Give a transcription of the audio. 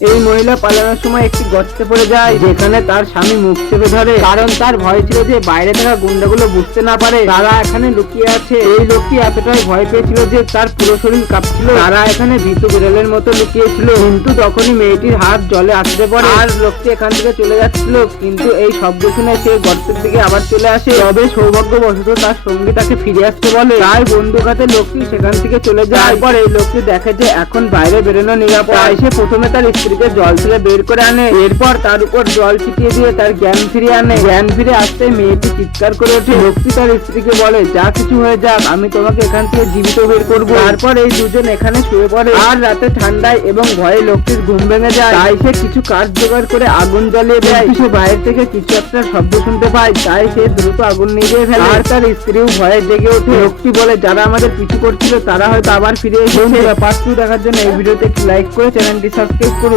এই মহিলা পালানোর সময় একটি গর্তে পড়ে যায়, যেখানে তার স্বামী মুখ চেপে ধরে, কারণ তার ভয় ছিল যে বাইরে থাকা গুন্ডাগুলো বুঝতে না পারে তারা এখানে লুকিয়ে আছে। এই লোকটি এতটাই ভয় পেয়েছিল যে তার পুরো শরীর কাঁপছিল। তারা এখানে ভীতু বিড়ালের মতো লুকিয়েছিল, কিন্তু তখনই মেয়েটির হাত জলে আছড়ে পড়ে আর লোকটি এখান থেকে চলে যাচ্ছিল, কিন্তু এই শব্দ শুনে সে গর্তের দিকে আবার চলে আসে। তবে সৌভাগ্যবশত তার সঙ্গী তাকে ফিরে আসতে বলে, তাই বন্দুক হাতে লোকটি সেখান থেকে চলে যায়। তারপর এই লোকটি দেখে যে এখন বাইরে বেরোনো নিরাপদ। তাই সে প্রথমে তার স্ত্রীকে জল থেকে বের করে আনে, এরপর তার উপর জল ছিটিয়ে দিয়ে তার জ্ঞান ফিরিয়ে আনে। জ্ঞান ফিরে আসতে মেয়েটি চিৎকার করে ওঠে। লোকটি তার স্ত্রীকে বলে, যা কিছু হয়ে যাক আমি তোমাকে এখান থেকে জীবিত বের করবো। তারপর এই দুজন এখানে শুয়ে পড়ে আর রাতে ঠান্ডায় এবং ভয়ে লোকটির ঘুম ভেঙে যায়। তাই সে কিছু কাঠ জোগাড় করে আগুন জ্বালিয়ে দেয়। সে বাইরে থেকে কিছু একটা শব্দ শুনতে পায়, তাই সে দ্রুত আগুন নিভিয়ে ফেলে আর তার স্ত্রীও ভয়ে জেগে ওঠে। লোকটি বলে, যারা আমাদের পিছু করছিল তারা হয়তো আবার ফিরে এসেছে। পার্ট 2 দেখার জন্য এই ভিডিওতে একটি লাইক করে চ্যানেলটি সাবস্ক্রাইব করুন।